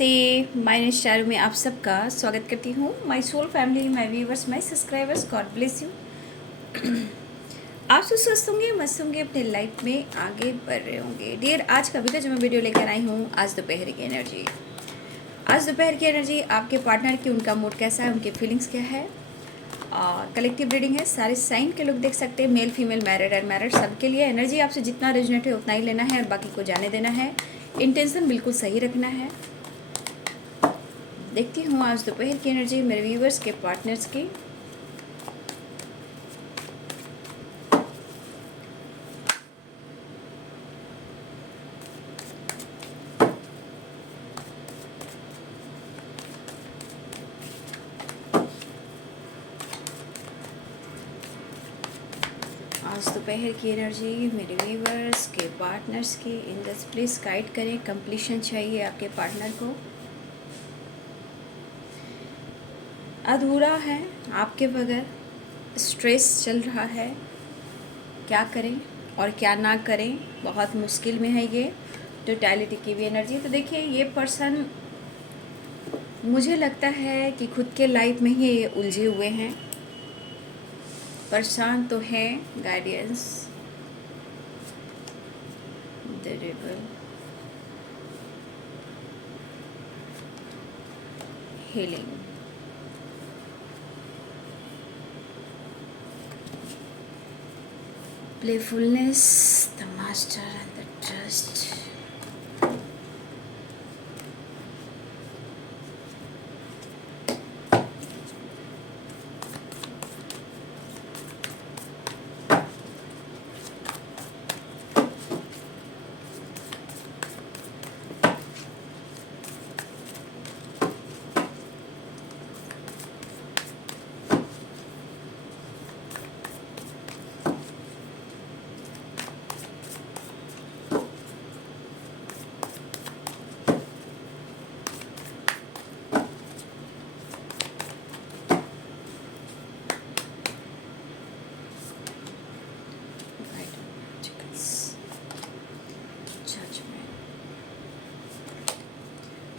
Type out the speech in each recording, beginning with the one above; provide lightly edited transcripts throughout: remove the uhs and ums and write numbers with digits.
नमस्ते, my name Charu में आप सबका स्वागत करती हूँ। My soul family, my viewers, my subscribers, God bless you. आप सब स्वस्थ होंगे, मस्त होंगे, अपने लाइफ में आगे बढ़ रहे होंगे। डियर, आज का भी जो मैं वीडियो लेकर आई हूँ, आज दोपहर की एनर्जी। आज दोपहर की एनर्जी आपके पार्टनर की, उनका मूड कैसा है, उनके फीलिंग्स क्या है। कलेक्टिव रीडिंग है, सारे साइन के लोग देख सकते हैं, मेल फीमेल, मैरिड अनमैरिड, सबके लिए एनर्जी आपसे जितना रेजोनेट है उतना ही लेना है और बाकी को जाने देना है। इंटेंशन बिल्कुल सही रखना है। देखती हूँ आज दोपहर की एनर्जी मेरे व्यूवर्स के पार्टनर्स की। आज दोपहर की एनर्जी मेरे व्यूवर्स के पार्टनर्स की इन दिस, प्लीज़ गाइड करें। कंप्लीशन चाहिए आपके पार्टनर को। अधूरा है आपके बगैर, स्ट्रेस चल रहा है, क्या करें और क्या ना करें, बहुत मुश्किल में है ये। टोटलिटी की भी एनर्जी। तो देखिए, ये पर्सन मुझे लगता है कि खुद के लाइफ में ही ये उलझे हुए हैं, परेशान तो हैं। Guidance, the river, healing, playfulness, the master and the trust.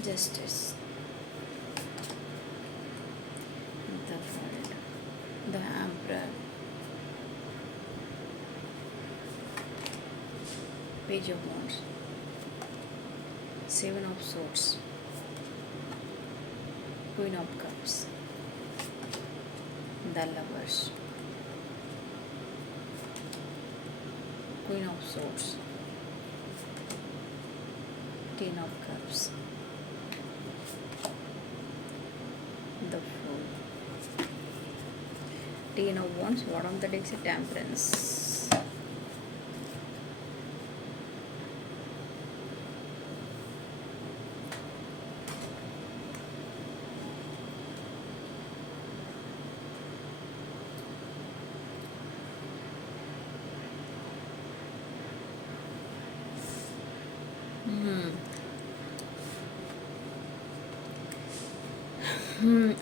Justice, the world, the emperor, page of wands, seven of swords, queen of cups, the lovers, queen of swords, ten of cups, the fool, ten of wands, bottom of the deck is temperance.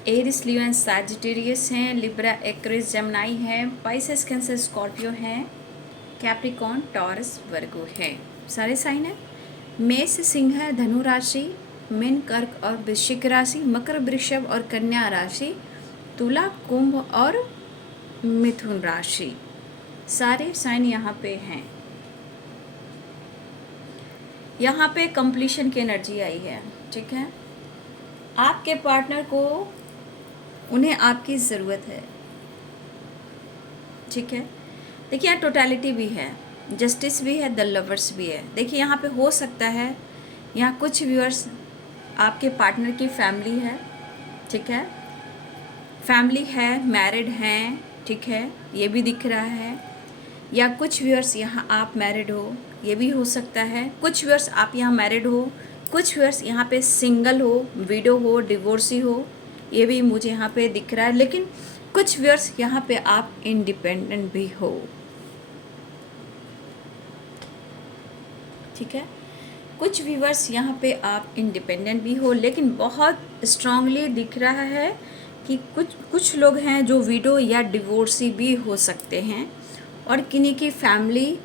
Aries, Leo and Sagittarius हैं, Libra, Aquarius, Gemini हैं, Pisces, Cancer, Scorpio हैं, Capricorn, Taurus, Virgo है। सारे sign हैं। मेष, सिंह, धनु राशि, mean, कर्क और वृश्चिक राशि, मकर, वृषभ और कन्या राशि, तुला, कुंभ और मिथुन राशि। सारे साइन यहाँ पे हैं। यहाँ पे कंप्लीशन की एनर्जी आई है, ठीक है। आपके पार्टनर को, उन्हें आपकी ज़रूरत है, ठीक है। देखिए, यहाँ टोटलिटी भी है, जस्टिस भी है, द लवर्स भी है। देखिए, यहाँ पे हो सकता है यहाँ कुछ व्यूअर्स आपके पार्टनर की फैमिली है, ठीक है, फैमिली है, मैरिड हैं, ठीक है, ये भी दिख रहा है। या कुछ व्यूअर्स यहाँ आप मैरिड हो, ये भी हो सकता है। कुछ व्यूअर्स आप यहाँ मैरिड हो, कुछ व्यूअर्स यहाँ पे सिंगल हो, विडो हो, डिवोर्सी हो, ये भी मुझे यहाँ पे दिख रहा है। लेकिन कुछ व्यूअर्स यहाँ पे आप इंडिपेंडेंट भी हो, ठीक है। कुछ व्यूअर्स यहाँ पे आप इंडिपेंडेंट भी हो, लेकिन बहुत स्ट्रांगली दिख रहा है कि कुछ लोग हैं जो विडो या डिवोर्सी भी हो सकते हैं और किन्हीं की फैमिली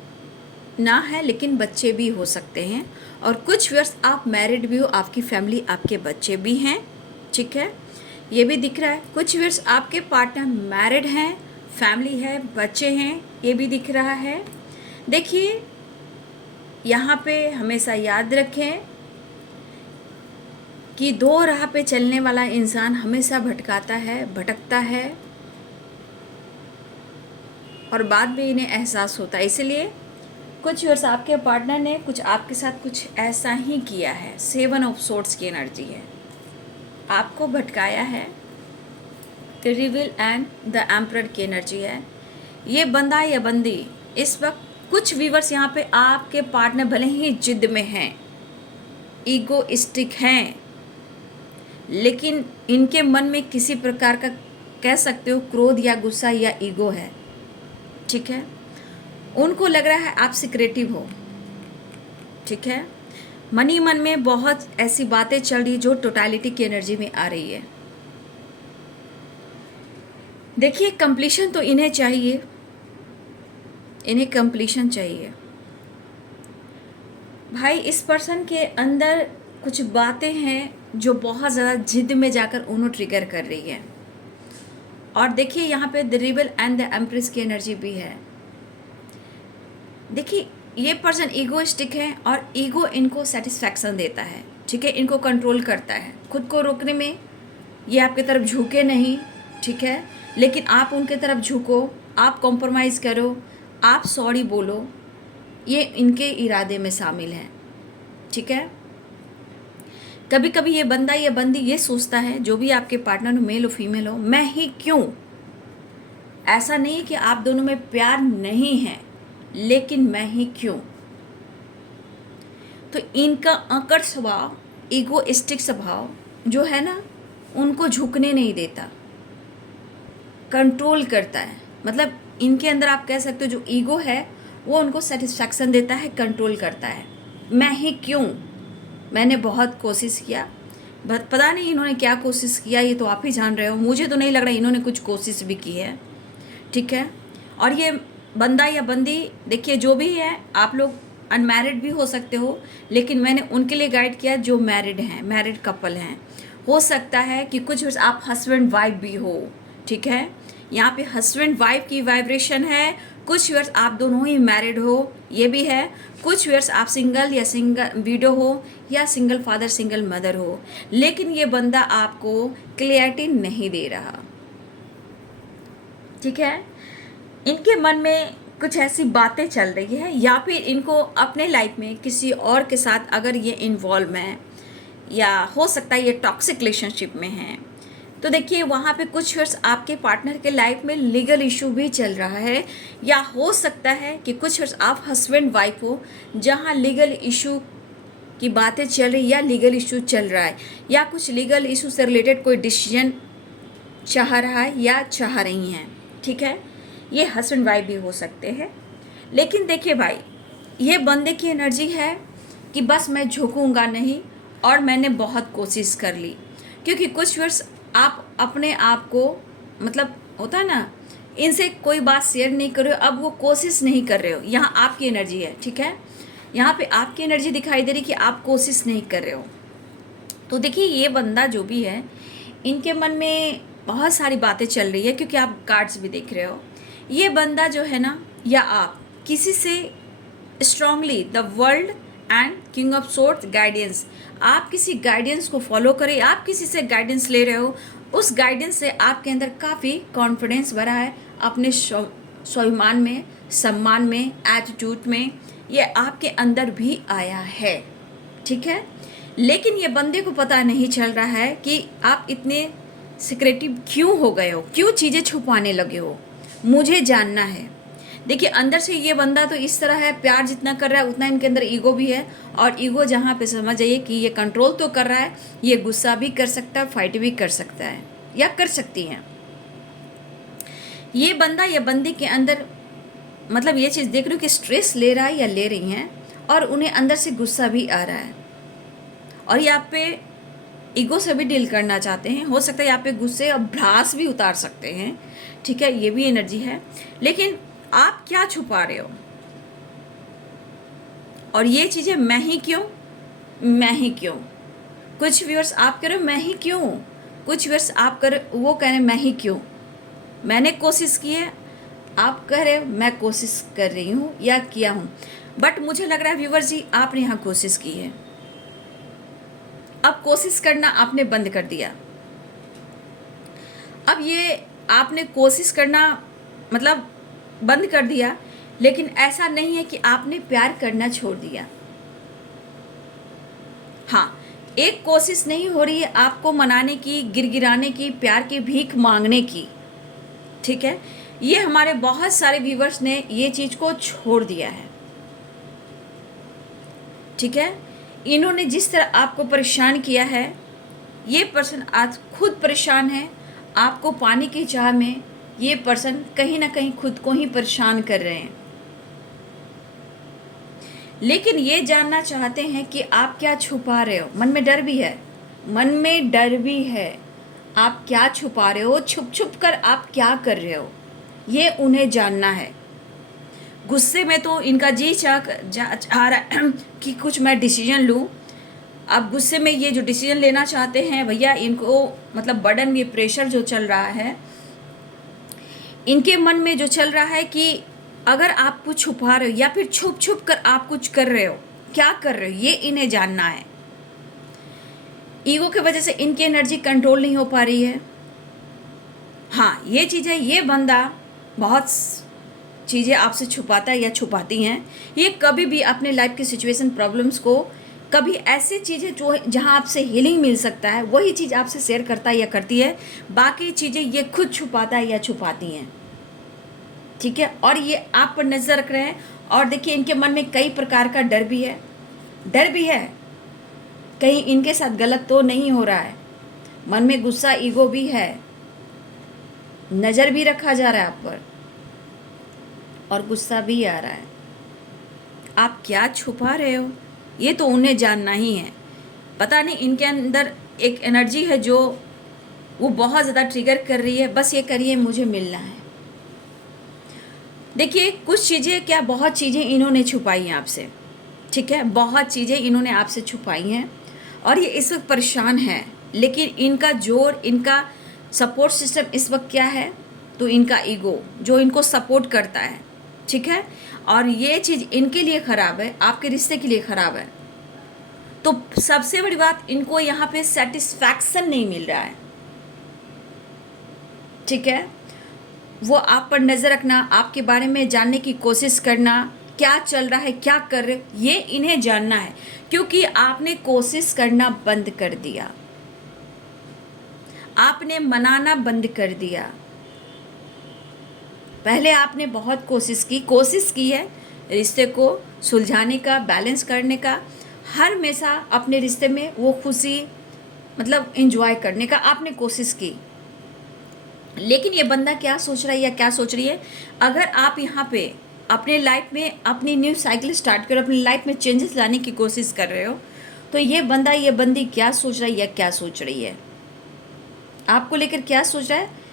ना है, लेकिन बच्चे भी हो सकते हैं। और कुछ व्यूअर्स आप मैरिड भी हो, आपकी फैमिली, आपके बच्चे भी हैं, ठीक है, ये भी दिख रहा है। कुछ व्यूअर्स आपके पार्टनर मैरिड हैं, फैमिली है, बच्चे हैं, ये भी दिख रहा है। देखिए यहाँ पे हमेशा याद रखें कि दो राह पे चलने वाला इंसान हमेशा भटकता है और बाद में इन्हें एहसास होता है। इसलिए कुछ व्यूअर्स आपके पार्टनर ने कुछ आपके साथ कुछ ऐसा ही किया है। 7 ऑफ सोर्ड्स की एनर्जी है, आपको भटकाया है। रिविल एंड द एम्परर की एनर्जी है। ये बंदा या बंदी इस वक्त, कुछ व्यूअर्स यहाँ पे आपके पार्टनर भले ही जिद में हैं, ईगोइस्टिक हैं, लेकिन इनके मन में किसी प्रकार का, कह सकते हो, क्रोध या गुस्सा या ईगो है, ठीक है। उनको लग रहा है आप सिक्रेटिव हो, ठीक है। मन ही मन में बहुत ऐसी बातें चल रही जो टोटलिटी की एनर्जी में आ रही है। देखिए कंप्लीशन तो इन्हें चाहिए, इन्हें कंप्लीशन चाहिए भाई। इस पर्सन के अंदर कुछ बातें हैं जो बहुत ज़्यादा जिद में जाकर उन्हें ट्रिगर कर रही है। और देखिए यहाँ पे the rebel and the empress की एनर्जी भी है। देखिए ये पर्सन ईगोइस्टिक है और ईगो इनको सेटिस्फैक्शन देता है, ठीक है, इनको कंट्रोल करता है। खुद को रोकने में ये आपकी तरफ झुके नहीं, ठीक है, लेकिन आप उनके तरफ झुको, आप कॉम्प्रोमाइज़ करो, आप सॉरी बोलो, ये इनके इरादे में शामिल है, ठीक है। कभी कभी ये बंदा या बंदी ये सोचता है, जो भी आपके पार्टनर हो, मेल हो फीमेल हो, मैं ही क्यों। ऐसा नहीं कि आप दोनों में प्यार नहीं है, लेकिन मैं ही क्यों। तो इनका अकड़ स्वभाव, ईगोइस्टिक स्वभाव जो है ना, उनको झुकने नहीं देता, कंट्रोल करता है। मतलब इनके अंदर आप कह सकते हो जो ईगो है वो उनको सेटिस्फैक्शन देता है, कंट्रोल करता है। मैं ही क्यों, मैंने बहुत कोशिश किया, पता नहीं इन्होंने क्या कोशिश किया, ये तो आप ही जान रहे हो। मुझे तो नहीं लग रहा इन्होंने कुछ कोशिश भी की है, ठीक है। और ये बंदा या बंदी, देखिए जो भी है, आप लोग अनमैरिड भी हो सकते हो, लेकिन मैंने उनके लिए गाइड किया जो मैरिड हैं, मैरिड कपल हैं। हो सकता है कि कुछ आप हस्बैंड वाइफ भी हो, ठीक है। यहाँ पे हस्बैंड वाइफ की वाइब्रेशन है। कुछ व्यूअर्स आप दोनों ही मैरिड हो, ये भी है। कुछ व्यूअर्स आप सिंगल या सिंगल विडो हो या सिंगल फादर सिंगल मदर हो, लेकिन ये बंदा आपको क्लियरिटी नहीं दे रहा, ठीक है। इनके मन में कुछ ऐसी बातें चल रही है, या फिर इनको अपने लाइफ में किसी और के साथ अगर ये इन्वॉल्व हैं, या हो सकता है ये टॉक्सिक रिलेशनशिप में हैं, तो देखिए वहाँ पे कुछ वर्ष आपके पार्टनर के लाइफ में लीगल इशू भी चल रहा है। या हो सकता है कि कुछ वर्ष आप हस्बैंड वाइफ हो, जहाँ लीगल इशू की बातें चल रही, या लीगल इशू चल रहा है, या कुछ लीगल इशू से रिलेटेड कोई डिसीजन चाह रहा है या चाह रही हैं, ठीक है। ये हस्बैंड वाइफ भी हो सकते हैं। लेकिन देखिए भाई, ये बंदे की एनर्जी है कि बस मैं झुकूंगा नहीं, और मैंने बहुत कोशिश कर ली। क्योंकि कुछ वर्ष आप अपने आप को, मतलब होता है ना, इनसे कोई बात शेयर नहीं कर रहे हो, अब वो कोशिश नहीं कर रहे हो। यहाँ आपकी एनर्जी है, ठीक है, यहाँ पे आपकी एनर्जी दिखाई दे रही कि आप कोशिश नहीं कर रहे हो। तो देखिए ये बंदा जो भी है, इनके मन में बहुत सारी बातें चल रही है, क्योंकि आप कार्ड्स भी देख रहे हो। ये बंदा जो है ना, या आप किसी से strongly the world and king of swords guidance, आप किसी गाइडेंस को फॉलो करें, आप किसी से गाइडेंस ले रहे हो, उस गाइडेंस से आपके अंदर काफ़ी कॉन्फिडेंस भरा है, अपने स्वाभिमान में, सम्मान में, एटीट्यूड में, ये आपके अंदर भी आया है, ठीक है। लेकिन ये बंदे को पता नहीं चल रहा है कि आप इतने सिक्रेटिव क्यों हो गए हो, क्यों चीज़ें छुपाने लगे हो, मुझे जानना है। देखिए अंदर से ये बंदा तो इस तरह है, प्यार जितना कर रहा है उतना इनके अंदर ईगो भी है। और ईगो जहाँ पे समझ जाइए कि ये कंट्रोल तो कर रहा है, ये गुस्सा भी कर सकता है, फाइट भी कर सकता है, या कर सकती हैं। ये बंदा या बंदी के अंदर, मतलब ये चीज़ देख रही हूँ कि स्ट्रेस ले रहा है या ले रही हैं, और उन्हें अंदर से गुस्सा भी आ रहा है, और ये आप पे ईगो से भी डील करना चाहते हैं। हो सकता है यहाँ पे गुस्से और भ्रास भी उतार सकते हैं, ठीक है, ये भी एनर्जी है। लेकिन आप क्या छुपा रहे हो, और ये चीज़ें मैं ही क्यों, मैं ही क्यों। कुछ व्यूअर्स आप कह रहे हो मैं ही क्यों, कुछ व्यूअर्स आप कर वो कह रहे हैं मैं ही क्यों। मैंने कोशिश की है, आप कह रहे हो मैं कोशिश कर रही हूँ या किया हूँ, बट मुझे लग रहा है व्यूअर्स जी आपने यहाँ कोशिश की है। अब कोशिश करना आपने बंद कर दिया। अब ये आपने कोशिश करना मतलब बंद कर दिया, लेकिन ऐसा नहीं है कि आपने प्यार करना छोड़ दिया। हाँ, एक कोशिश नहीं हो रही है आपको मनाने की, गिरगिराने की, प्यार की भीख मांगने की, ठीक है। ये हमारे बहुत सारे व्यूवर्स ने ये चीज़ को छोड़ दिया है, ठीक है। इन्होंने जिस तरह आपको परेशान किया है, ये पर्सन आज खुद परेशान है। आपको पाने की चाह में ये पर्सन कहीं ना कहीं खुद को ही परेशान कर रहे हैं, लेकिन ये जानना चाहते हैं कि आप क्या छुपा रहे हो। मन में डर भी है, मन में डर भी है। आप क्या छुपा रहे हो, छुप छुप कर आप क्या कर रहे हो, ये उन्हें जानना है। गुस्से में तो इनका जी चाह रहा है कि कुछ मैं डिसीजन लूँ। अब गुस्से में ये जो डिसीजन लेना चाहते हैं भैया, इनको मतलब बर्डन, ये प्रेशर जो चल रहा है इनके मन में, जो चल रहा है कि अगर आप कुछ छुपा रहे हो या फिर छुप छुप कर आप कुछ कर रहे हो, क्या कर रहे हो, ये इन्हें जानना है। ईगो की वजह से इनकी एनर्जी कंट्रोल नहीं हो पा रही है। हाँ, ये चीज़ें, ये बंदा बहुत चीज़ें आपसे छुपाता है या छुपाती हैं। ये कभी भी अपने लाइफ की सिचुएशन, प्रॉब्लम्स को, कभी ऐसी चीज़ें जो जहाँ आपसे हीलिंग मिल सकता है वही चीज़ आपसे शेयर करता है या करती है। बाकी चीज़ें ये खुद छुपाता है या छुपाती हैं, ठीक है। और ये आप पर नज़र रख रहे हैं। और देखिए इनके मन में कई प्रकार का डर भी है, डर भी है कहीं इनके साथ गलत तो नहीं हो रहा है। मन में गुस्सा, ईगो भी है, नज़र भी रखा जा रहा है आप पर और गुस्सा भी आ रहा है। आप क्या छुपा रहे हो, ये तो उन्हें जानना ही है। पता नहीं इनके अंदर एक एनर्जी है जो वो बहुत ज़्यादा ट्रिगर कर रही है, बस ये करिए मुझे मिलना है। देखिए कुछ चीज़ें क्या, बहुत चीज़ें इन्होंने छुपाई हैं आपसे, ठीक है। बहुत चीज़ें इन्होंने आपसे छुपाई हैं और ये इस वक्त परेशान है। लेकिन इनका जोर, इनका सपोर्ट सिस्टम इस वक्त क्या है, तो इनका ईगो जो इनको सपोर्ट करता है, ठीक है। और ये चीज़ इनके लिए ख़राब है, आपके रिश्ते के लिए ख़राब है। तो सबसे बड़ी बात, इनको यहाँ पे सेटिस्फैक्शन नहीं मिल रहा है, ठीक है। वो आप पर नज़र रखना, आपके बारे में जानने की कोशिश करना, क्या चल रहा है, क्या कर रहे, ये इन्हें जानना है। क्योंकि आपने कोशिश करना बंद कर दिया, आपने मनाना बंद कर दिया। पहले आपने बहुत कोशिश की है रिश्ते को सुलझाने का, बैलेंस करने का, हर हमेशा अपने रिश्ते में वो खुशी मतलब एंजॉय करने का आपने कोशिश की। लेकिन ये बंदा क्या सोच रहा है या क्या सोच रही है, अगर आप यहाँ पे अपने लाइफ में अपनी न्यू साइकिल स्टार्ट करो, अपनी लाइफ में चेंजेस लाने की कोशिश कर रहे हो, तो ये बंदा, ये बंदी क्या सोच रहा है या क्या सोच रही है, आपको लेकर क्या सोच रहा है।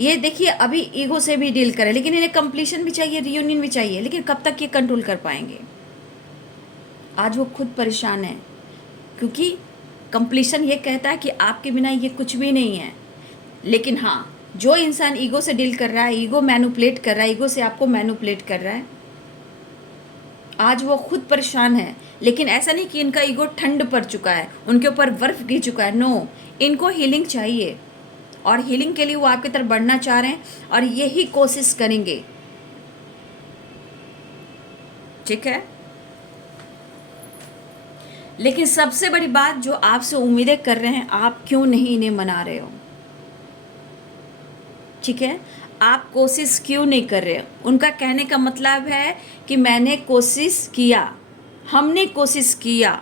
ये देखिए अभी ईगो से भी डील करे, लेकिन इन्हें कंप्लीशन भी चाहिए, रियूनियन भी चाहिए, लेकिन कब तक ये कंट्रोल कर पाएंगे। आज वो खुद परेशान है क्योंकि कंप्लीशन ये कहता है कि आपके बिना ये कुछ भी नहीं है। लेकिन हाँ, जो इंसान ईगो से डील कर रहा है, ईगो मैनिपुलेट कर रहा है, ईगो से आपको मैनिपुलेट कर रहा है, आज वो खुद परेशान है। लेकिन ऐसा नहीं कि इनका ईगो ठंड पड़ चुका है, उनके ऊपर बर्फ गिर चुका है, नो, इनको हीलिंग चाहिए और हीलिंग के लिए वो आपकी तरफ बढ़ना चाह रहे हैं और यही कोशिश करेंगे, ठीक है। लेकिन सबसे बड़ी बात जो आपसे उम्मीदें कर रहे हैं, आप क्यों नहीं इन्हें मना रहे हो, ठीक है। आप कोशिश क्यों नहीं कर रहे हो। उनका कहने का मतलब है कि मैंने कोशिश किया, हमने कोशिश किया।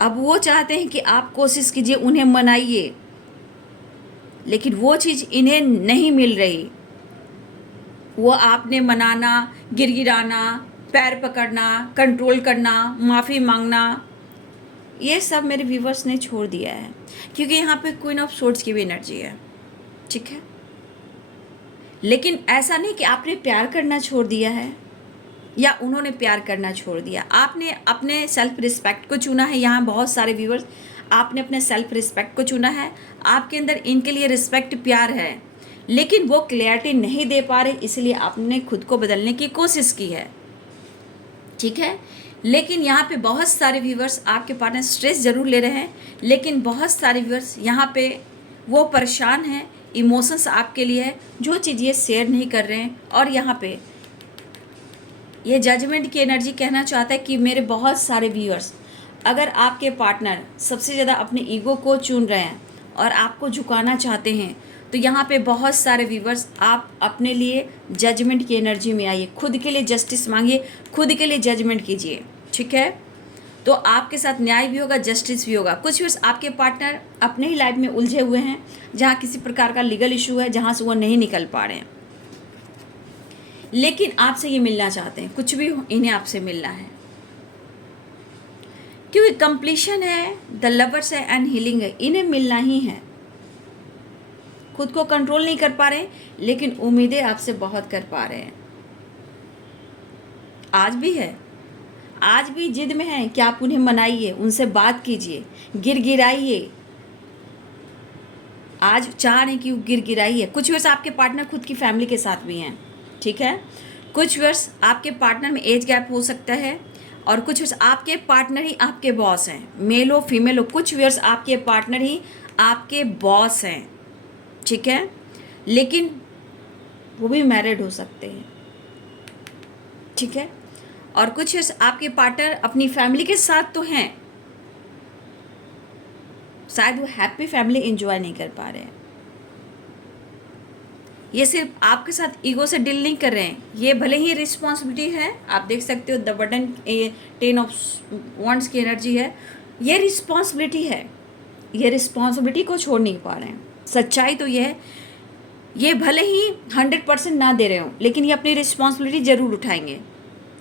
अब वो चाहते हैं कि आप कोशिश कीजिए, उन्हें मनाइए, लेकिन वो चीज़ इन्हें नहीं मिल रही। वो आपने मनाना, गिड़गिड़ाना, पैर पकड़ना, कंट्रोल करना, माफ़ी मांगना, ये सब मेरे व्यूवर्स ने छोड़ दिया है। क्योंकि यहाँ पे क्वीन ऑफ सोर्ड्स की भी एनर्जी है, ठीक है। लेकिन ऐसा नहीं कि आपने प्यार करना छोड़ दिया है, या उन्होंने प्यार करना छोड़ दिया। आपने अपने सेल्फ रिस्पेक्ट को चुना है। यहाँ बहुत सारे व्यूअर्स, आपने अपने सेल्फ रिस्पेक्ट को चुना है। आपके अंदर इनके लिए रिस्पेक्ट, प्यार है, लेकिन वो क्लैरिटी नहीं दे पा रहे, इसलिए आपने खुद को बदलने की कोशिश की है। ठीक है, लेकिन यहाँ पे बहुत सारे व्यूअर्स, आपके पार्टनर स्ट्रेस ज़रूर ले रहे हैं, लेकिन बहुत सारे व्यूअर्स यहाँ पे वो परेशान हैं, इमोशंस आपके लिए है, जो चीज़ ये शेयर नहीं कर रहे हैं। और यहाँ पे ये जजमेंट की एनर्जी कहना चाहता है कि मेरे बहुत सारे व्यूअर्स, अगर आपके पार्टनर सबसे ज़्यादा अपने ईगो को चुन रहे हैं और आपको झुकाना चाहते हैं, तो यहाँ पे बहुत सारे व्यूअर्स, आप अपने लिए जजमेंट की एनर्जी में आइए, खुद के लिए जस्टिस मांगिए, खुद के लिए जजमेंट कीजिए। ठीक है, तो आपके साथ न्याय भी होगा, जस्टिस भी होगा। कुछ व्यूअर्स, आपके पार्टनर अपने ही लाइफ में उलझे हुए हैं, जहाँ किसी प्रकार का लीगल इशू है, जहाँ से वो नहीं निकल पा रहे हैं, लेकिन आपसे ये मिलना चाहते हैं, कुछ भी इन्हें आपसे मिलना है, क्योंकि कंप्लीशन है, द लवर्स है एंड हीलिंग है, इन्हें मिलना ही है। खुद को कंट्रोल नहीं कर पा रहे, लेकिन उम्मीदें आपसे बहुत कर पा रहे हैं। आज भी है, आज भी जिद में है कि आप उन्हें मनाइए, उनसे बात कीजिए, गिड़गिड़ाइए। आज चाह रहे हैं कि वो गिड़गिड़ाइए। कुछ वर्ष आपके पार्टनर खुद की फैमिली के साथ भी हैं। ठीक है, कुछ वर्ष आपके पार्टनर में एज गैप हो सकता है, और कुछ वर्ष आपके पार्टनर ही आपके बॉस हैं, मेल हो फीमेल हो, कुछ वर्ष आपके पार्टनर ही आपके बॉस हैं। ठीक है, लेकिन वो भी मैरिड हो सकते हैं। ठीक है, और कुछ वर्ष आपके पार्टनर अपनी फैमिली के साथ तो हैं, शायद वो हैप्पी फैमिली एंजॉय नहीं कर पा रहे हैं। ये सिर्फ आपके साथ ईगो से डील नहीं कर रहे हैं, ये भले ही रिस्पॉन्सिबिलिटी है। आप देख सकते हो द बटन 10 ऑफ वॉन्ड्स की एनर्जी है, ये रिस्पॉन्सिबिलिटी है, ये रिस्पॉन्सिबिलिटी को छोड़ नहीं पा रहे हैं। सच्चाई तो ये है, ये भले ही 100% ना दे रहे हो, लेकिन ये अपनी रिस्पॉन्सिबिलिटी ज़रूर उठाएंगे,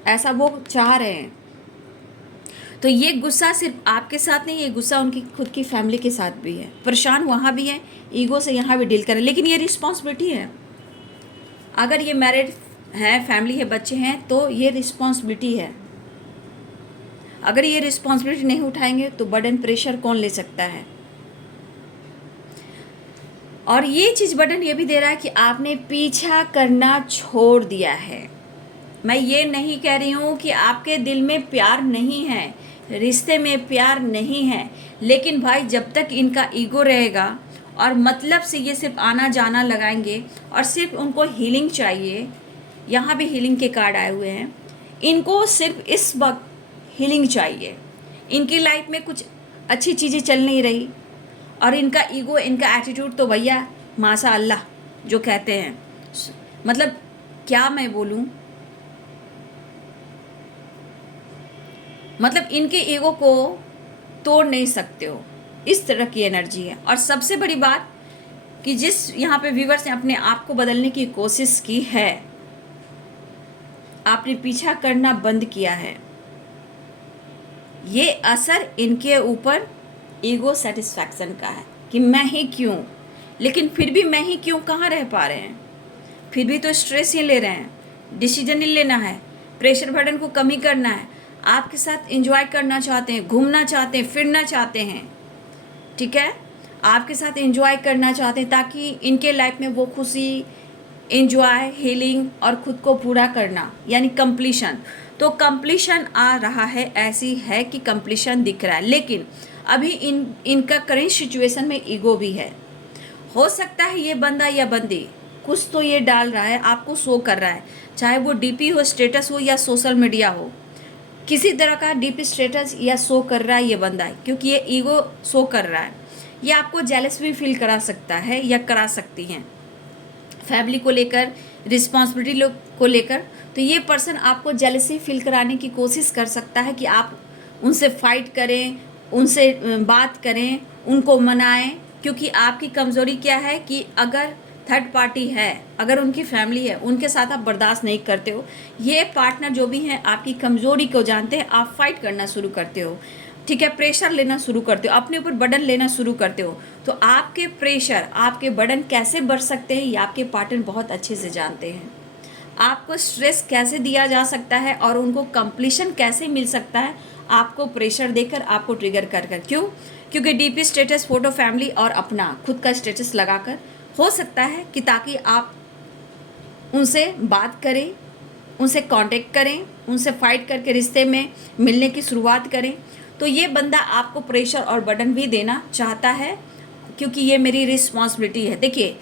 ऐसा वो चाह रहे हैं। तो ये गुस्सा सिर्फ आपके साथ नहीं, ये गुस्सा उनकी खुद की फैमिली के साथ भी है। परेशान वहाँ भी है, ईगो से यहाँ भी डील करें, लेकिन ये रिस्पॉन्सिबिलिटी है। अगर ये मैरिड है, फैमिली है, बच्चे हैं, तो ये रिस्पॉन्सिबिलिटी है। अगर ये रिस्पॉन्सिबिलिटी नहीं उठाएंगे तो बर्डन, प्रेशर कौन ले सकता है। और ये चीज़ बर्डन ये भी दे रहा है कि आपने पीछा करना छोड़ दिया है। मैं ये नहीं कह रही हूँ कि आपके दिल में प्यार नहीं है, रिश्ते में प्यार नहीं है, लेकिन भाई जब तक इनका ईगो रहेगा और मतलब से ये सिर्फ आना जाना लगाएंगे और सिर्फ उनको हीलिंग चाहिए, यहाँ भी हीलिंग के कार्ड आए हुए हैं, इनको सिर्फ इस वक्त हीलिंग चाहिए। इनकी लाइफ में कुछ अच्छी चीज़ें चल नहीं रही, और इनका ईगो, इनका एटीट्यूड तो भैया माशा अल्लाह जो कहते हैं, मतलब क्या मैं बोलूँ, मतलब इनके ईगो को तोड़ नहीं सकते हो, इस तरह की एनर्जी है। और सबसे बड़ी बात कि जिस यहाँ पे व्यूअर्स ने अपने आप को बदलने की कोशिश की है, आपने पीछा करना बंद किया है, ये असर इनके ऊपर ईगो सेटिस्फैक्शन का है कि मैं ही क्यों, लेकिन फिर भी मैं ही क्यों कहाँ रह पा रहे हैं, फिर भी तो स्ट्रेस ही ले रहे हैं, डिसीजन ही लेना है, प्रेशर बर्डन को कमी करना है, आपके साथ एंजॉय करना चाहते हैं, घूमना चाहते हैं, फिरना चाहते हैं। ठीक है, आपके साथ एंजॉय करना चाहते हैं ताकि इनके लाइफ में वो खुशी, एंजॉय, हीलिंग और खुद को पूरा करना, यानी कंप्लीशन। तो कंप्लीशन आ रहा है, ऐसी है कि कंप्लीशन दिख रहा है, लेकिन अभी इनका करेंट सिचुएशन में ईगो भी है। हो सकता है ये बंदा या बंदी कुछ तो ये डाल रहा है, आपको शो कर रहा है, चाहे वो डीपी हो, स्टेटस हो या सोशल मीडिया हो, किसी तरह का डीपी स्टेटस या शो कर रहा है ये बंदा, क्योंकि ये ईगो शो कर रहा है। ये आपको जेलस भी फील करा सकता है या करा सकती हैं, फैमिली को लेकर, रिस्पॉन्सिबिलिटी को लेकर। तो ये पर्सन आपको जेलसी फील कराने की कोशिश कर सकता है कि आप उनसे फाइट करें, उनसे बात करें, उनको मनाएं, क्योंकि आपकी कमज़ोरी क्या है कि अगर थर्ड पार्टी है, अगर उनकी फैमिली है, उनके साथ आप बर्दाश्त नहीं करते हो, ये पार्टनर जो भी हैं आपकी कमज़ोरी को जानते हैं, आप फाइट करना शुरू करते हो। ठीक है, प्रेशर लेना शुरू करते हो, अपने ऊपर बर्डन लेना शुरू करते हो। तो आपके प्रेशर, आपके बर्डन कैसे बढ़ सकते हैं, ये आपके पार्टनर बहुत अच्छे से जानते हैं। आपको स्ट्रेस कैसे दिया जा सकता है और उनको कंप्लीशन कैसे मिल सकता है, आपको प्रेशर देकर, आपको ट्रिगर कर कर। क्यों? क्योंकि डीपी स्टेटस, फोटो, फैमिली और अपना खुद का स्टेटस लगाकर हो सकता है कि ताकि आप उनसे बात करें, उनसे कांटेक्ट करें, उनसे फाइट करके रिश्ते में मिलने की शुरुआत करें। तो ये बंदा आपको प्रेशर और बर्डन भी देना चाहता है, क्योंकि ये मेरी रिस्पॉन्सिबिलिटी है। देखिए,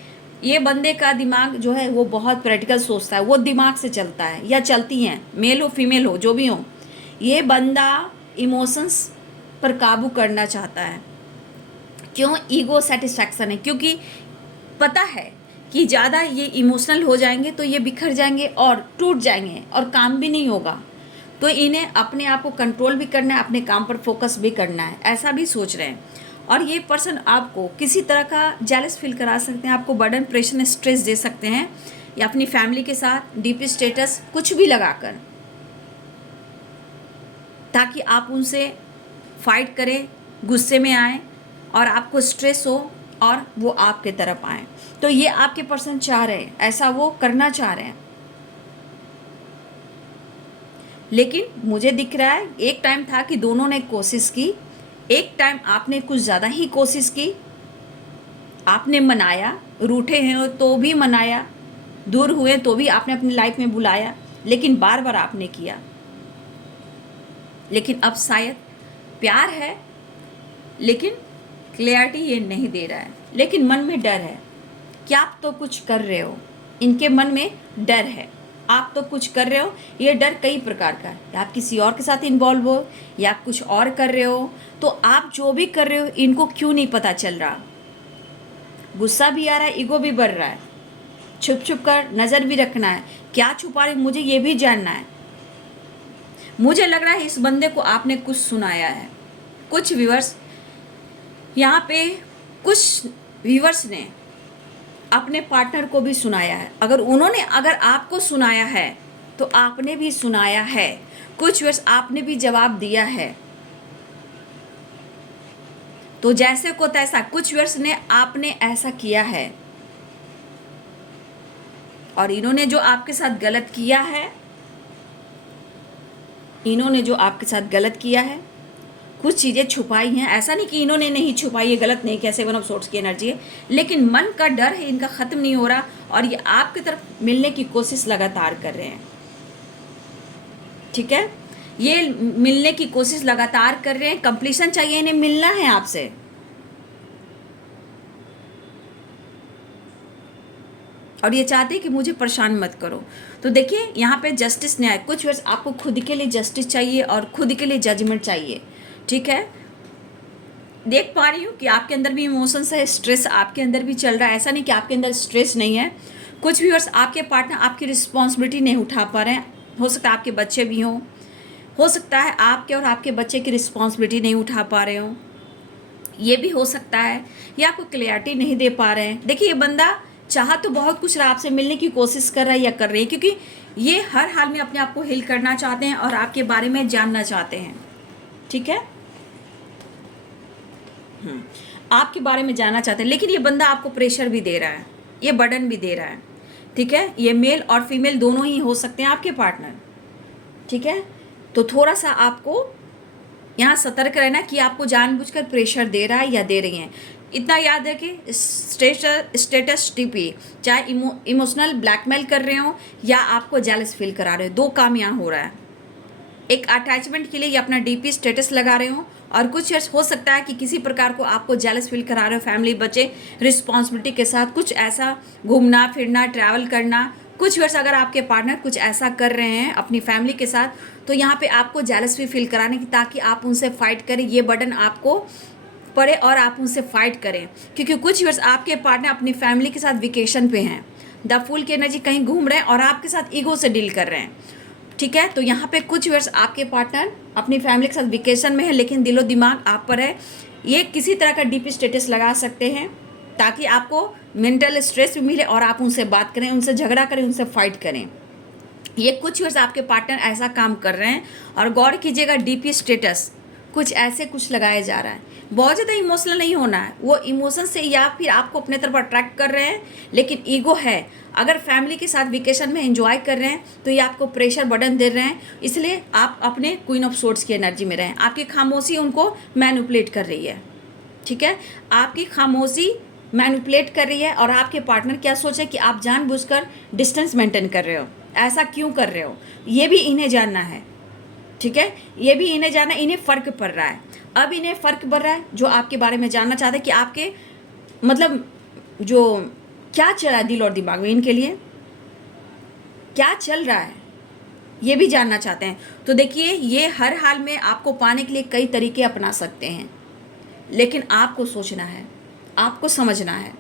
ये बंदे का दिमाग जो है वो बहुत प्रैक्टिकल सोचता है, वो दिमाग से चलता है या चलती हैं, मेल हो फीमेल हो जो भी हो। ये बंदा इमोशंस पर काबू करना चाहता है। क्यों? ईगो सेटिस्फैक्शन है, क्योंकि पता है कि ज़्यादा ये इमोशनल हो जाएंगे तो ये बिखर जाएंगे और टूट जाएंगे और काम भी नहीं होगा। तो इन्हें अपने आप को कंट्रोल भी करना है, अपने काम पर फोकस भी करना है, ऐसा भी सोच रहे हैं। और ये पर्सन आपको किसी तरह का जेलस फील करा सकते हैं, आपको बर्डन, प्रेशर, स्ट्रेस दे सकते हैं, या अपनी फैमिली के साथ डीपी स्टेटस कुछ भी लगाकर, ताकि आप उनसे फाइट करें, गुस्से में आए और आपको स्ट्रेस हो और वो आपके तरफ आए। तो ये आपके पर्सन चाह रहे हैं, ऐसा वो करना चाह रहे हैं। लेकिन मुझे दिख रहा है एक टाइम था कि दोनों ने कोशिश की, एक टाइम आपने कुछ ज़्यादा ही कोशिश की, आपने मनाया, रूठे हैं तो भी मनाया, दूर हुए तो भी आपने अपनी लाइफ में बुलाया, लेकिन बार बार आपने किया। लेकिन अब शायद प्यार है, लेकिन क्लैरिटी ये नहीं दे रहा है, लेकिन मन में डर है कि आप तो कुछ कर रहे हो। इनके मन में डर है, आप तो कुछ कर रहे हो। ये डर कई प्रकार का है, या आप किसी और के साथ इन्वॉल्व हो, या कुछ और कर रहे हो। तो आप जो भी कर रहे हो इनको क्यों नहीं पता चल रहा? गुस्सा भी आ रहा है, ईगो भी बढ़ रहा है, छुप छुप कर नज़र भी रखना है। क्या छुपा रहे मुझे ये भी जानना है। मुझे लग रहा है इस बंदे को आपने कुछ सुनाया है। कुछ व्यूअर्स यहाँ पे, कुछ व्यूअर्स ने अपने पार्टनर को भी सुनाया है। अगर आपको सुनाया है तो आपने भी सुनाया है। कुछ व्यूअर्स आपने भी जवाब दिया है। तो जैसे को तैसा, कुछ व्यूअर्स ने आपने ऐसा किया है, और इन्होंने जो आपके साथ गलत किया है, कुछ चीज़ें छुपाई हैं। ऐसा नहीं कि इन्होंने नहीं छुपाई, ये गलत नहीं, कैसे 7 ऑफ सोर्ड्स की एनर्जी है, लेकिन मन का डर है इनका ख़त्म नहीं हो रहा, और ये आपकी तरफ मिलने की कोशिश लगातार कर रहे हैं। ठीक है, ये मिलने की कोशिश लगातार कर रहे हैं, कंप्लीशन चाहिए, इन्हें मिलना है आपसे। और ये चाहते हैं कि मुझे परेशान मत करो। तो देखिए यहाँ पे जस्टिस न्याय, कुछ वर्ष आपको खुद के लिए जस्टिस चाहिए और खुद के लिए जजमेंट चाहिए। ठीक है, देख पा रही हूँ कि आपके अंदर भी इमोशंस है, स्ट्रेस आपके अंदर भी चल रहा है। ऐसा नहीं कि आपके अंदर स्ट्रेस नहीं है। कुछ व्यूअर्स आपके पार्टनर आपकी रिस्पॉन्सिबिलिटी नहीं उठा पा रहे हैं। हो सकता है आपके बच्चे भी हों, हो सकता है आपके और आपके बच्चे की रिस्पॉन्सिबिलिटी नहीं उठा पा रहे हों, ये भी हो सकता है, या आपको क्लियरिटी नहीं दे पा रहे हैं। देखिए, ये बंदा चाह तो बहुत कुछ रहा, आपसे मिलने की कोशिश कर रहा है या कर रही है, क्योंकि ये हर हाल में अपने आप को हील करना चाहते हैं और आपके बारे में जानना चाहते हैं। ठीक है, आपके बारे में जानना चाहते हैं, लेकिन ये बंदा आपको प्रेशर भी दे रहा है, ये बर्डन भी दे रहा है। ठीक है, ये मेल और फीमेल दोनों ही हो सकते हैं आपके पार्टनर। ठीक है, तो थोड़ा सा आपको यहाँ सतर्क रहना कि आपको जानबूझकर प्रेशर दे रहा है या दे रही हैं। इतना याद है कि स्टेटस टीपी, चाहे इमोशनल ब्लैकमेल कर रहे हो या आपको जेलस फील करा रहे हो, दो काम यहाँ हो रहा है। एक अटैचमेंट के लिए ये अपना डीपी स्टेटस लगा रहे हो, और कुछ हो सकता है कि किसी प्रकार को आपको जेलस फील करा रहे हो, फैमिली, बच्चे, रिस्पॉन्सिबिलिटी के साथ कुछ ऐसा घूमना फिरना, ट्रैवल करना। कुछ वर्ष अगर आपके पार्टनर कुछ ऐसा कर रहे हैं अपनी फैमिली के साथ, तो यहाँ पे आपको जेलस भी फील कराने की, ताकि आप उनसे फाइट करें, ये बर्डन आपको पड़े और आप उनसे फाइट करें। क्योंकि कुछ वर्ष आपके पार्टनर अपनी फैमिली के साथ वेकेशन पे हैं, द फूल की एनर्जी, कहीं घूम रहे हैं और आपके साथ ईगो से डील कर रहे हैं। ठीक है, तो यहाँ पे कुछ वर्ष आपके पार्टनर अपनी फैमिली के साथ वेकेशन में है, लेकिन दिलो दिमाग आप पर है। ये किसी तरह का डीपी स्टेटस लगा सकते हैं, ताकि आपको मेंटल स्ट्रेस भी मिले और आप उनसे बात करें, उनसे झगड़ा करें, उनसे फाइट करें। ये कुछ वर्ष आपके पार्टनर ऐसा काम कर रहे हैं। और गौर कीजिएगा, डीपी स्टेटस कुछ ऐसे कुछ लगाया जा रहा है। बहुत ज़्यादा इमोशनल नहीं होना है, वो इमोशन से या फिर आपको अपने तरफ अट्रैक्ट कर रहे हैं, लेकिन ईगो है, अगर फैमिली के साथ वेकेशन में एंजॉय कर रहे हैं तो ये आपको प्रेशर बर्डन दे रहे हैं, इसलिए आप अपने क्वीन ऑफ सोर्ड्स की एनर्जी में रहें। आपकी खामोशी उनको मैनिपुलेट कर रही है, ठीक है, आपकी खामोशी मैनिपुलेट कर रही है। और आपके पार्टनर क्या सोचे कि आप जानबूझकर डिस्टेंस मेंटेन कर रहे हो, ऐसा क्यों कर रहे हो, ये भी इन्हें जानना है, ठीक है, ये भी इन्हें जानना, इन्हें फ़र्क पड़ रहा है। अब इन्हें फ़र्क पड़ रहा है, जो आपके बारे में जानना चाहते हैं कि आपके मतलब जो क्या चल रहा है दिल और दिमाग में, इनके लिए क्या चल रहा है ये भी जानना चाहते हैं। तो देखिए, ये हर हाल में आपको पाने के लिए कई तरीके अपना सकते हैं, लेकिन आपको सोचना है, आपको समझना है,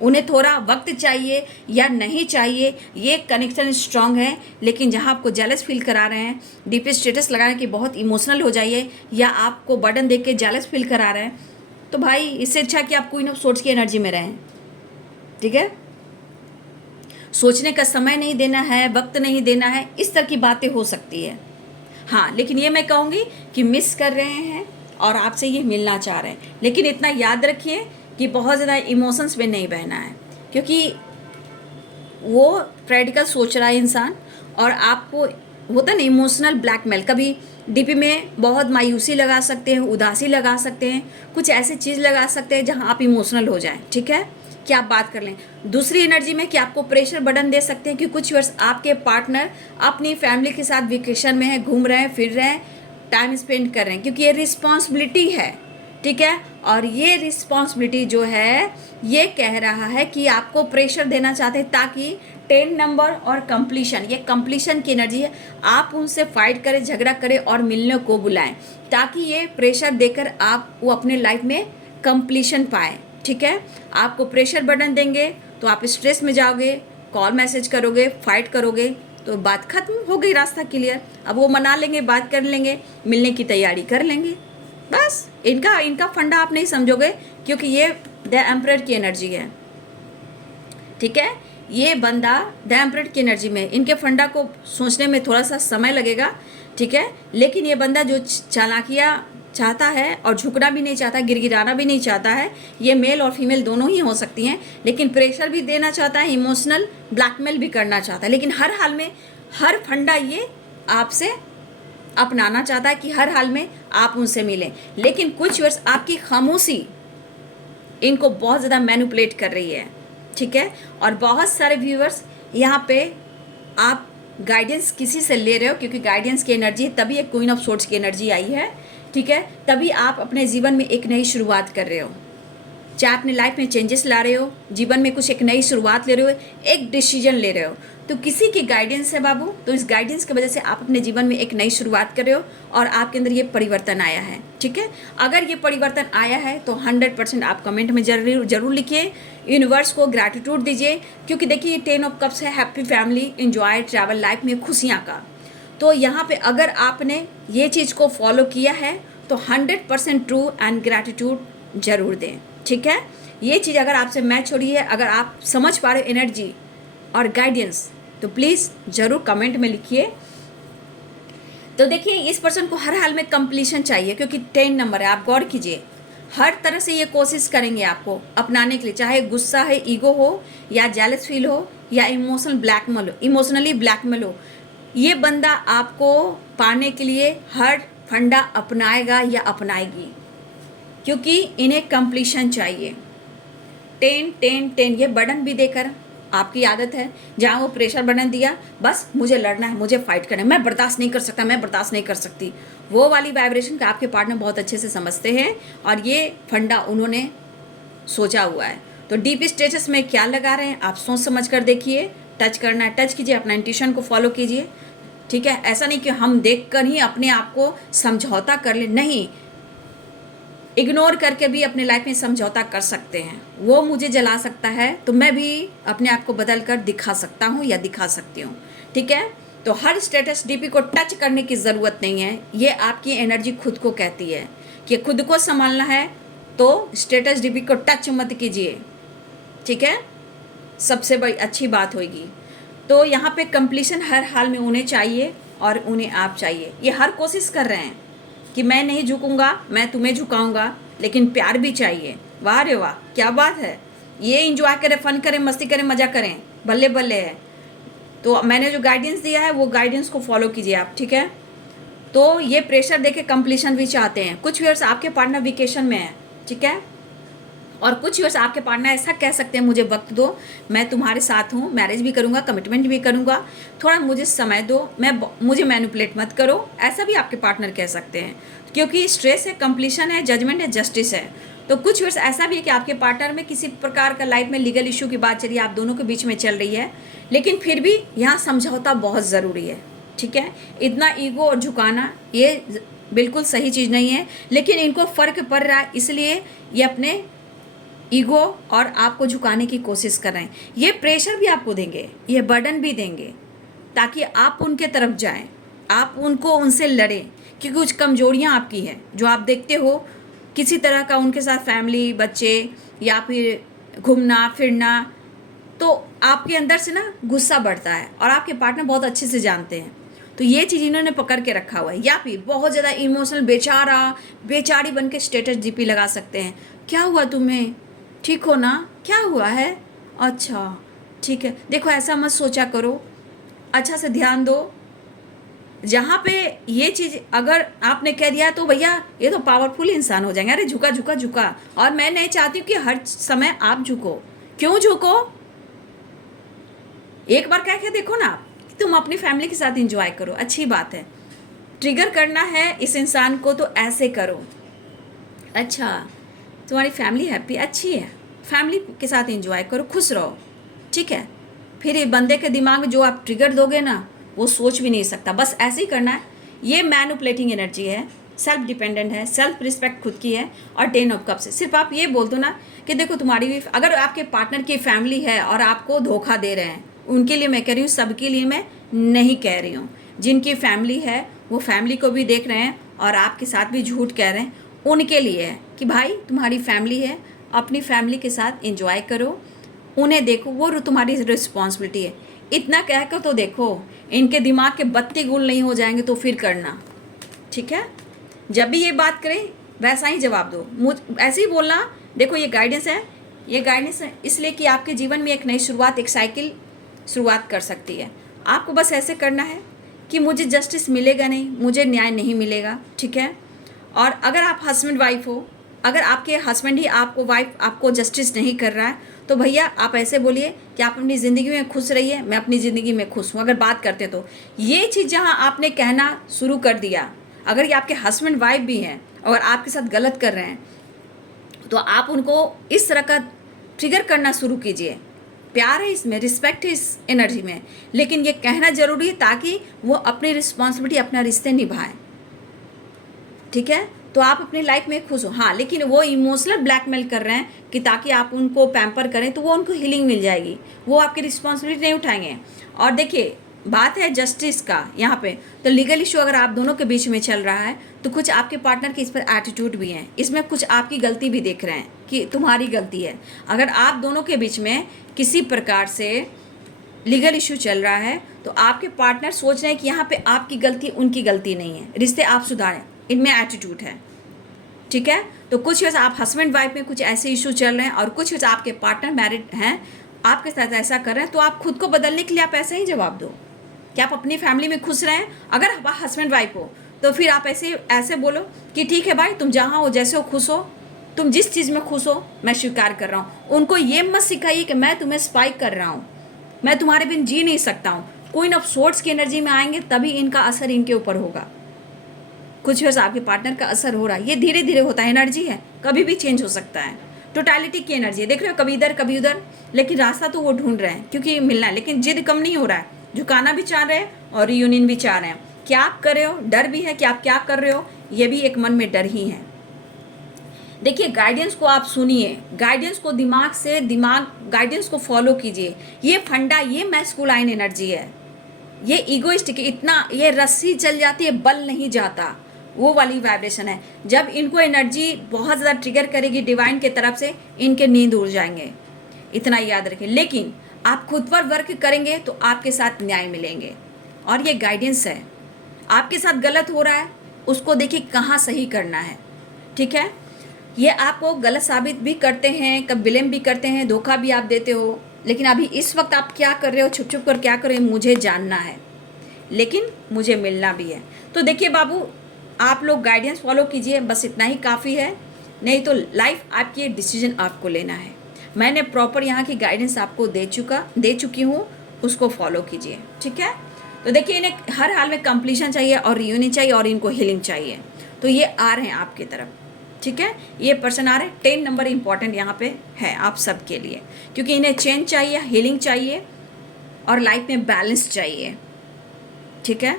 उन्हें थोड़ा वक्त चाहिए या नहीं चाहिए। ये कनेक्शन स्ट्रांग है, लेकिन जहाँ आपको जेलस फील करा रहे हैं, डीप स्टेटस लगा रहे हैं कि बहुत इमोशनल हो जाइए, या आपको बर्डन देख के जेलस फील करा रहे हैं, तो भाई इससे अच्छा कि आप क्वीन ऑफ सोर्ड्स की एनर्जी में रहें, ठीक है। सोचने का समय नहीं देना है, वक्त नहीं देना है, इस तरह की बातें हो सकती है। हाँ, लेकिन ये मैं कहूँगी कि मिस कर रहे हैं और आपसे ये मिलना चाह रहे हैं, लेकिन इतना याद रखिए कि बहुत ज़्यादा इमोशंस में नहीं बहना है, क्योंकि वो प्रैक्टिकल सोच रहा है इंसान, और आपको होता है ना इमोशनल ब्लैकमेल। कभी डीपी में बहुत मायूसी लगा सकते हैं, उदासी लगा सकते हैं, कुछ ऐसी चीज़ लगा सकते हैं जहाँ आप इमोशनल हो जाएं, ठीक है, कि आप बात कर लें। दूसरी एनर्जी में कि आपको प्रेशर बर्डन दे सकते हैं कि कुछ वर्ष आपके पार्टनर अपनी फैमिली के साथ वेकेशन में है, घूम रहे हैं, फिर रहे हैं, टाइम स्पेंड कर रहे हैं, क्योंकि ये रिस्पॉन्सिबिलिटी है, ठीक है। और ये रिस्पॉन्सिबिलिटी जो है ये कह रहा है कि आपको प्रेशर देना चाहते हैं ताकि 10 नंबर और कंप्लीशन, ये कंप्लीशन की एनर्जी है, आप उनसे फाइट करें, झगड़ा करें और मिलने को बुलाएं, ताकि ये प्रेशर देकर आप वो अपने लाइफ में कंप्लीशन पाएँ, ठीक है। आपको प्रेशर बर्डन देंगे तो आप स्ट्रेस में जाओगे, कॉल मैसेज करोगे, फाइट करोगे, तो बात खत्म हो गई, रास्ता क्लियर। अब वो मना लेंगे, बात कर लेंगे, मिलने की तैयारी कर लेंगे, बस। इनका फंडा आप नहीं समझोगे, क्योंकि ये द एम्परर की एनर्जी है, ठीक है। ये बंदा द एम्परर की एनर्जी में, इनके फंडा को सोचने में थोड़ा सा समय लगेगा, ठीक है, लेकिन ये बंदा जो चालाकियाँ चाहता है और झुकना भी नहीं चाहता, गिड़गिड़ाना भी नहीं चाहता है, ये मेल और फीमेल दोनों ही हो सकती हैं, लेकिन प्रेशर भी देना चाहता है, इमोशनल ब्लैकमेल भी करना चाहता है, लेकिन हर हाल में हर फंडा ये आपसे अपनाना चाहता है कि हर हाल में आप उनसे मिलें। लेकिन कुछ वर्ष आपकी खामोशी इनको बहुत ज़्यादा मैनिपुलेट कर रही है, ठीक है। और बहुत सारे व्यूअर्स यहाँ पे आप गाइडेंस किसी से ले रहे हो, क्योंकि गाइडेंस की एनर्जी, तभी एक क्वीन ऑफ सोर्ड्स की एनर्जी आई है, ठीक है। तभी आप अपने जीवन में एक नई शुरुआत कर रहे हो, चाहे अपने लाइफ में चेंजेस ला रहे हो, जीवन में कुछ एक नई शुरुआत ले रहे हो, एक डिसीजन ले रहे हो, तो किसी की गाइडेंस है बाबू। तो इस गाइडेंस की वजह से आप अपने जीवन में एक नई शुरुआत कर रहे हो और आपके अंदर ये परिवर्तन आया है, ठीक है। अगर ये परिवर्तन आया है तो 100% आप कमेंट में जरूर लिखिए, यूनिवर्स को ग्रैटिट्यूड दीजिए, क्योंकि देखिए 10 ऑफ कप्स है, happy family, enjoy, travel, life में खुशियाँ का। तो यहाँ पे अगर आपने ये चीज़ को फॉलो किया है तो 100% ट्रू एंड ग्रैटिट्यूड जरूर दें, ठीक है। ये चीज़ अगर आपसे मैच हो रही है, अगर आप समझ पा रहे हो एनर्जी और गाइडेंस, तो प्लीज़ ज़रूर कमेंट में लिखिए। तो देखिए, इस पर्सन को हर हाल में कंप्लीशन चाहिए, क्योंकि 10 नंबर है। आप गौर कीजिए, हर तरह से ये कोशिश करेंगे आपको अपनाने के लिए, चाहे गुस्सा है, ईगो हो, या जेलस फील हो, या इमोशनली ब्लैकमेल हो, ये बंदा आपको पाने के लिए हर फंडा अपनाएगा या अपनाएगी, क्योंकि इन्हें कंप्लीशन चाहिए। 10 ये बर्डन भी देकर, आपकी आदत है जहाँ वो प्रेशर बर्डन दिया, बस मुझे लड़ना है, मुझे फाइट करना है, मैं बर्दाश्त नहीं कर सकता, मैं बर्दाश्त नहीं कर सकती, वो वाली वाइब्रेशन का आपके पार्टनर बहुत अच्छे से समझते हैं, और ये फंडा उन्होंने सोचा हुआ है। तो डीप स्टेटस में क्या लगा रहे हैं आप सोच समझ कर देखिए, टच करना है टच कीजिए, अपना इंट्यूशन को फॉलो कीजिए, ठीक है। ऐसा नहीं कि हम देख कर ही अपने आप को समझौता कर ले, नहीं, इग्नोर करके भी अपने लाइफ में समझौता कर सकते हैं। वो मुझे जला सकता है तो मैं भी अपने आप को बदल कर दिखा सकता हूँ या दिखा सकती हूँ, ठीक है। तो हर स्टेटस डीपी को टच करने की ज़रूरत नहीं है, ये आपकी एनर्जी खुद को कहती है कि खुद को संभालना है, तो स्टेटस डीपी को टच मत कीजिए, ठीक है, सबसे बड़ी अच्छी बात होगी। तो यहाँ पे कंप्लीशन हर हाल में उन्हें चाहिए और उन्हें आप चाहिए। ये हर कोशिश कर रहे हैं कि मैं नहीं झुकूंगा, मैं तुम्हें झुकाऊंगा, लेकिन प्यार भी चाहिए। वाह रे वाह, क्या बात है। ये इंजॉय करें, फन करें, मस्ती करें, मज़ा करें, बल्ले बल्ले है। तो मैंने जो गाइडेंस दिया है वो गाइडेंस को फॉलो कीजिए आप, ठीक है। तो ये प्रेशर देके कंप्लीशन भी चाहते हैं। कुछ व्यूअर्स आपके पार्टनर वेकेशन में है, ठीक है, और कुछ व्यूअर्स आपके पार्टनर ऐसा कह सकते हैं मुझे वक्त दो, मैं तुम्हारे साथ हूँ, मैरिज भी करूँगा, कमिटमेंट भी करूँगा, थोड़ा मुझे समय दो, मुझे मैनिपुलेट मत करो, ऐसा भी आपके पार्टनर कह सकते हैं। क्योंकि स्ट्रेस है, कंप्लीशन है, जजमेंट है, जस्टिस है। तो कुछ व्यूअर्स ऐसा भी है कि आपके पार्टनर में किसी प्रकार का लाइफ में लीगल इशू की बात चलिए, आप दोनों के बीच में चल रही है, लेकिन फिर भी यहाँ समझौता बहुत ज़रूरी है, ठीक है। इतना ईगो और झुकाना ये बिल्कुल सही चीज़ नहीं है, लेकिन इनको फ़र्क पड़ रहा है, इसलिए ये अपने ईगो और आपको झुकाने की कोशिश कर रहे हैं। ये प्रेशर भी आपको देंगे, ये बर्डन भी देंगे, ताकि आप उनके तरफ जाएं, आप उनसे लड़ें, क्योंकि कुछ कमजोरियां आपकी हैं जो आप देखते हो किसी तरह का उनके साथ फैमिली, बच्चे या फिर घूमना फिरना, तो आपके अंदर से ना गुस्सा बढ़ता है और आपके पार्टनर बहुत अच्छे से जानते हैं। तो ये चीज़ इन्होंने पकड़ के रखा हुआ है, या फिर बहुत ज़्यादा इमोशनल बेचारी बन के स्टेटस जीपी लगा सकते हैं। क्या हुआ तुम्हें, ठीक हो ना, क्या हुआ है, अच्छा ठीक है, देखो ऐसा मत सोचा करो, अच्छा से ध्यान दो। जहाँ पे ये चीज़ अगर आपने कह दिया तो भैया ये तो पावरफुल इंसान हो जाएंगे, अरे झुका झुका झुका। और मैं नहीं चाहती हूँ कि हर समय आप झुको। क्यों झुको, एक बार कह के देखो ना, तुम अपनी फैमिली के साथ एंजॉय करो, अच्छी बात है। ट्रिगर करना है इस इंसान को तो ऐसे करो, अच्छा तुम्हारी फैमिली हैप्पी, अच्छी है, फैमिली के साथ एंजॉय करो, खुश रहो, ठीक है। फिर ये बंदे के दिमाग में जो आप ट्रिगर दोगे ना, वो सोच भी नहीं सकता, बस ऐसे ही करना है। ये मैनिपुलेटिंग एनर्जी है, सेल्फ डिपेंडेंट है, सेल्फ रिस्पेक्ट खुद की है, और 10 ऑफ कप्स। सिर्फ आप ये बोल दो ना कि देखो तुम्हारी भी, अगर आपके पार्टनर की फैमिली है और आपको धोखा दे रहे हैं, उनके लिए मैं कह रही हूँ, सबके लिए मैं नहीं कह रही हूँ। जिनकी फैमिली है वो फैमिली को भी देख रहे हैं और आपके साथ भी झूठ कह रहे हैं, उनके लिए है कि भाई तुम्हारी फैमिली है, अपनी फैमिली के साथ एंजॉय करो, उन्हें देखो, वो तुम्हारी रिस्पॉन्सिबिलिटी है। इतना कहकर तो देखो, इनके दिमाग के बत्ती गुल नहीं हो जाएंगे तो फिर करना, ठीक है। जब भी ये बात करें वैसा ही जवाब दो, ऐसे ही बोलना, देखो ये गाइडेंस है, ये गाइडेंस है इसलिए कि आपके जीवन में एक नई शुरुआत, एक साइकिल शुरुआत कर सकती है। आपको बस ऐसे करना है कि मुझे जस्टिस मिलेगा नहीं, मुझे न्याय नहीं मिलेगा, ठीक है। और अगर आप हस्बैंड वाइफ हो, अगर आपके हस्बैंड ही वाइफ आपको जस्टिस नहीं कर रहा है, तो भैया आप ऐसे बोलिए कि आप अपनी ज़िंदगी में खुश रहिए, मैं अपनी ज़िंदगी में खुश हूँ। अगर बात करते तो ये चीज़ जहाँ आपने कहना शुरू कर दिया, अगर ये आपके हस्बैंड वाइफ भी हैं और आपके साथ गलत कर रहे हैं, तो आप उनको इस तरह का ट्रिगर करना शुरू कीजिए। प्यार है इसमें, रिस्पेक्ट है इस एनर्जी में, लेकिन ये कहना ज़रूरी है ताकि वो अपनी रिस्पॉन्सिबिलिटी, अपना रिश्ते निभाएं, ठीक है। तो आप अपनी लाइफ में खुश हो, हाँ, लेकिन वो इमोशनल ब्लैकमेल कर रहे हैं कि ताकि आप उनको पैम्पर करें, तो वो उनको हीलिंग मिल जाएगी, वो आपकी रिस्पॉन्सिबिलिटी नहीं उठाएंगे। और देखिए बात है जस्टिस का यहाँ पे, तो लीगल इशू अगर आप दोनों के बीच में चल रहा है, तो कुछ आपके पार्टनर के इस पर एटीट्यूड भी हैं, इसमें कुछ आपकी गलती भी देख रहे हैं कि तुम्हारी गलती है। अगर आप दोनों के बीच में किसी प्रकार से लीगल इशू चल रहा है, तो आपके पार्टनर सोच रहे हैं कि यहाँ पे आपकी गलती, उनकी गलती नहीं है, रिश्ते आप सुधारें, इनमें एटीट्यूड है, ठीक है। तो कुछ वैसे आप हस्बैंड वाइफ में कुछ ऐसे इशू चल रहे हैं, और कुछ वैसे आपके पार्टनर मैरिड हैं, आपके साथ ऐसा कर रहे हैं, तो आप खुद को बदलने के लिए आप ऐसा ही जवाब दो कि आप अपनी फैमिली में खुश रहें। अगर आप हस्बैंड वाइफ हो तो फिर आप ऐसे बोलो कि ठीक है भाई, तुम जहाँ हो, जैसे हो, खुश हो, तुम जिस चीज़ में खुश हो मैं स्वीकार कर रहा हूँ। उनको ये मत सिखाइए कि मैं तुम्हें स्पाइक कर रहा हूँ, मैं तुम्हारे बिन जी नहीं सकता हूँ। क्वीन ऑफ सोर्ड्स की एनर्जी में आएंगे तभी इनका असर इनके ऊपर होगा। कुछ वैसे आपके पार्टनर का असर हो रहा है, ये धीरे धीरे होता है, एनर्जी है, कभी भी चेंज हो सकता है। टोटलिटी की एनर्जी है, देख रहे हो, कभी इधर कभी उधर, लेकिन रास्ता तो वो ढूंढ रहे हैं क्योंकि मिलना है, लेकिन जिद कम नहीं हो रहा है, झुकाना भी चाह रहे हैं और रियूनियन भी चाह रहे हैं। क्या आप कर रहे हो, डर भी है कि आप क्या कर रहे हो, ये भी एक मन में डर ही है। देखिए गाइडेंस को आप सुनिए, गाइडेंस को गाइडेंस को फॉलो कीजिए। ये फंडा, ये मैस्कुलाइन एनर्जी है, ये इगोइस्टिक, इतना ये रस्सी चल जाती है, बल नहीं जाता, वो वाली वाइब्रेशन है। जब इनको एनर्जी बहुत ज़्यादा ट्रिगर करेगी डिवाइन के तरफ से, इनके नींद उड़ जाएंगे, इतना याद रखें। लेकिन आप खुद पर वर्क करेंगे तो आपके साथ न्याय मिलेंगे। और ये गाइडेंस है, आपके साथ गलत हो रहा है उसको देखिए कहाँ सही करना है, ठीक है। ये आपको गलत साबित भी करते हैं, कब ब्लेम भी करते हैं, धोखा भी आप देते हो, लेकिन अभी इस वक्त आप क्या कर रहे हो, छुप छुप कर क्या कर रहे हो, मुझे जानना है, लेकिन मुझे मिलना भी है। तो देखिए बाबू, आप लोग गाइडेंस फॉलो कीजिए, बस इतना ही काफ़ी है। नहीं तो लाइफ आपकी, डिसीजन आपको लेना है। मैंने प्रॉपर यहाँ की गाइडेंस आपको दे चुकी हूँ, उसको फॉलो कीजिए, ठीक है। तो देखिए, इन्हें हर हाल में कंप्लीशन चाहिए और रियूनियन चाहिए और इनको हीलिंग चाहिए। तो ये आ रहे हैं आपकी तरफ, ठीक है। ये पर्सन आ रहे हैं। 10 नंबर इंपॉर्टेंट यहाँ पे है आप सबके लिए, क्योंकि इन्हें चेंज चाहिए, हीलिंग चाहिए और लाइफ में बैलेंस चाहिए, ठीक है।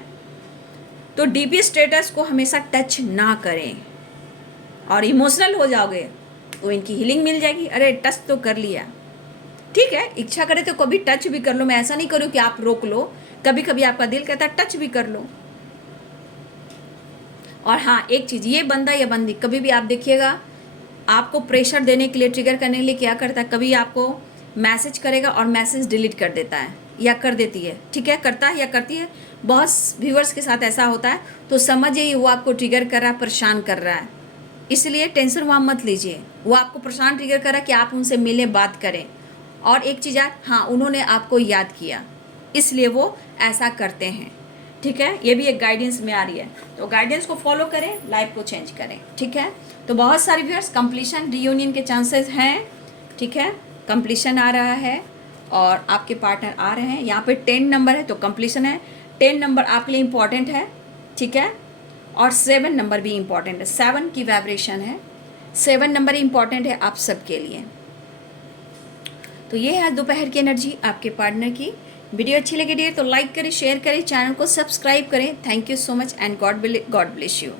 तो डीपी स्टेटस को हमेशा टच ना करें, और इमोशनल हो जाओगे तो इनकी हीलिंग मिल जाएगी। अरे टच तो कर लिया, ठीक है, इच्छा करे तो कभी टच भी कर लो। मैं ऐसा नहीं करूँ कि आप रोक लो, कभी कभी आपका दिल कहता है टच भी कर लो। और हाँ, एक चीज़, ये बंदा या बंदी कभी भी आप देखिएगा आपको प्रेशर देने के लिए, ट्रिगर करने के लिए क्या करता है, कभी आपको मैसेज करेगा और मैसेज डिलीट कर देता है या कर देती है, ठीक है, करता है या करती है। बहुत व्यूअर्स के साथ ऐसा होता है। तो समझिए वो आपको ट्रिगर कर रहा है, परेशान कर रहा है, इसलिए टेंशन वहाँ मत लीजिए। वो आपको परेशान ट्रिगर कर रहा है कि आप उनसे मिलें, बात करें। और एक चीज़ है, हाँ, उन्होंने आपको याद किया, इसलिए वो ऐसा करते हैं, ठीक है। ये भी एक गाइडेंस में आ रही है। तो गाइडेंस को फॉलो करें, लाइफ को चेंज करें, ठीक है। तो बहुत सारे व्यूअर्स कंप्लीशन, रियूनियन के चांसेस हैं, ठीक है। कंप्लीशन आ रहा है और आपके पार्टनर आ रहे हैं। यहाँ पे 10 नंबर है तो कंप्लीशन है। 10 नंबर आपके लिए इम्पॉर्टेंट है, ठीक है। और 7 नंबर भी इम्पॉर्टेंट है, 7 की वाइब्रेशन है, 7 नंबर इम्पॉर्टेंट है आप सबके लिए। तो ये है दोपहर की एनर्जी आपके पार्टनर की। वीडियो अच्छी लगी डियर तो लाइक करें, शेयर करें, चैनल को सब्सक्राइब करें। Thank you so much and God bless you.